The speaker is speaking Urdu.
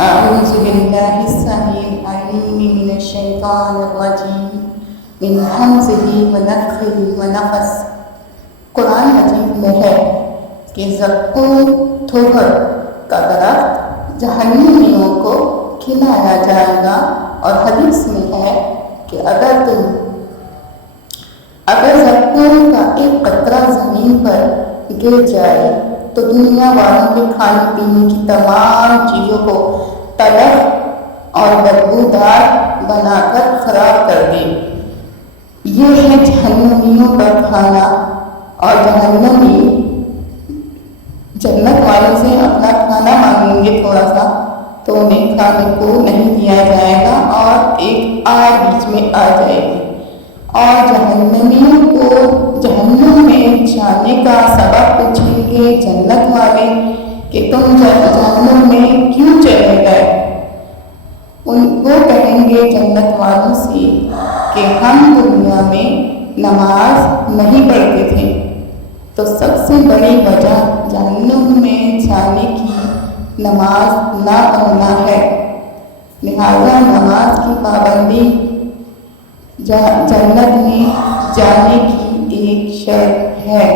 أعوذ بالله السميع العليم من الشيطان الرجيم من همزه ونفخه ونفث۔ قرآن مجید میں ہے کہ زقوم تھوبر کا درخت جہنمیوں کو کھلایا جائے گا، اور حدیث میں ہے کہ اگر زقوم کا ایک قطرہ زمین پر گر جائے تو دنیا والوں کے کھانے پینے کی تمام چیزوں کو تلخ اور بدبودار بنا کر خراب کر دے۔ یہ ہے جہنمیوں کا کھانا، اور جہنمی جنت والوں سے اپنا کھانا مانگیں گے تھوڑا سا تو انہیں کھانے کو نہیں دیا جائے گا، اور ایک آگ بیچ میں آ جائے گی، اور جہنمیوں کو جہنم میں جانے کا سبب پوچھیں گے جنت والے کہ تم جہنم میں کیوں چلے گئے؟ وہ کہیں گے جنت والوں سے کہ ہم دنیا میں نماز نہیں پڑھتے تھے۔ تو سب سے بڑی وجہ جہنم میں جانے کی نماز نہ پڑھنا ہے، لہذا نماز کی پابندی جنت میں جانے کی ایک شرط ہے۔